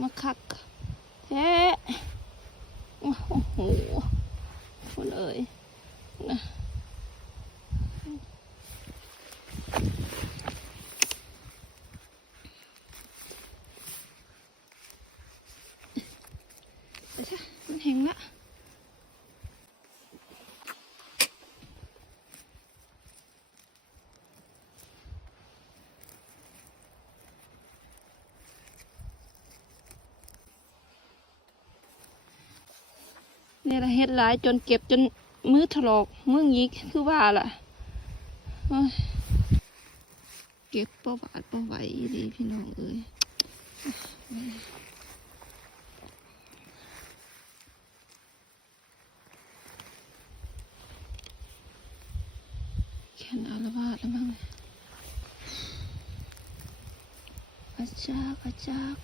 มาคักแท้โอ้โหคนเอ่ยนะไปซะมันแห้งละ นี่ยละเฮ็ดหลายจนเก็บจนมือถลอกมือยิกคือว่าล่ะเก็บประบาดประไหวดีพี่น้องเอ้ยแค่นอารวาสแล้วมั้งอาจากอาจาก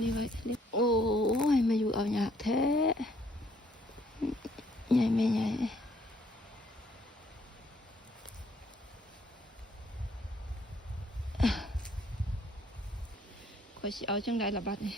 นี่ไว้ทะเลโอ้ยมาอยู่เอาอยากแท้ใหญ่ไม่ใหญ่คอยสิเอาจังไดล่ะบัดนี่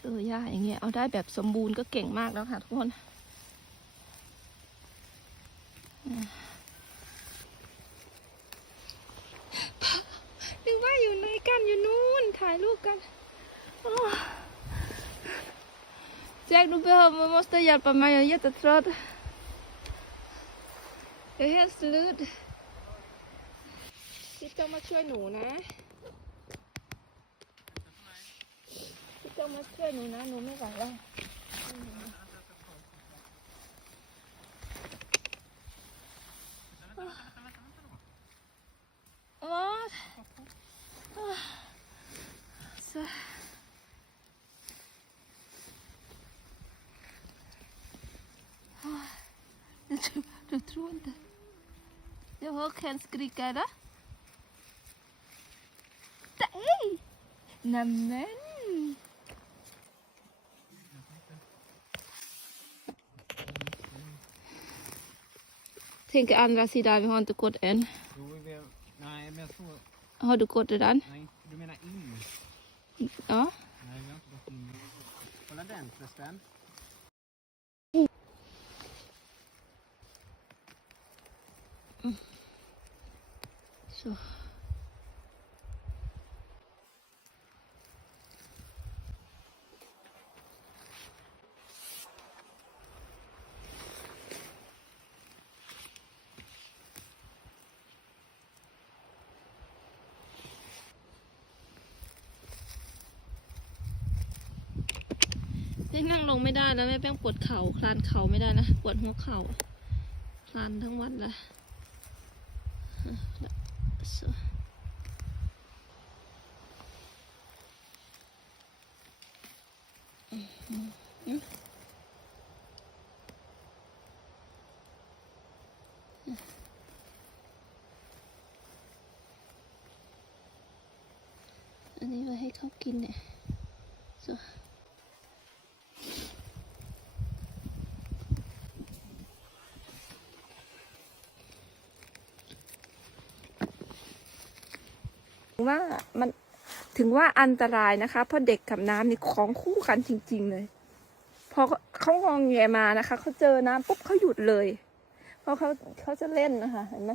เจอยาอย่างเงี้ยเอาได้แบบสมบูรณ์ก็เก่งมากแล้วค่ะทุกคน นึกว่าอยู่ในกันอยู่นู่นถ่ายรูปกันอ้อ Jack, du behöver, man måste hjälpa mig, jag är jättetrött. Jag är helt slut. พี่ต้องมาช่วยหนูนะ จ้ามาช่วยหนูนะ หนูไม่ไหวแล้วโอ้สดูทรุนเด้อเดี๋ยวเขาแคนสกรีกันนะแต่เฮ้ยนั่นแม่ Tänk andra sidan, vi har inte gått än. Nej, men. Har du gått den? Nej, du menar in? Ja. Nej, vi har inte gått in. Kolla den förresten. Så. ป้งนั่งลงไม่ได้แล้วแม่แป้งปวดเข่าคลานเข่าไม่ได้นะปวดหัวเข่าคลานทั้งวันเลยอันนี้ไว้ให้เขากินเนี่ย so. ว่ามันถึงว่าอันตรายนะคะ เพราะเด็กกับน้ำนี่ของคู่กันจริง ๆ เลย พอเขางองแงมานะคะเขาเจอน้ำปุ๊บเขาหยุดเลย เพราะเขาเขาจะเล่นนะคะเห็นไหม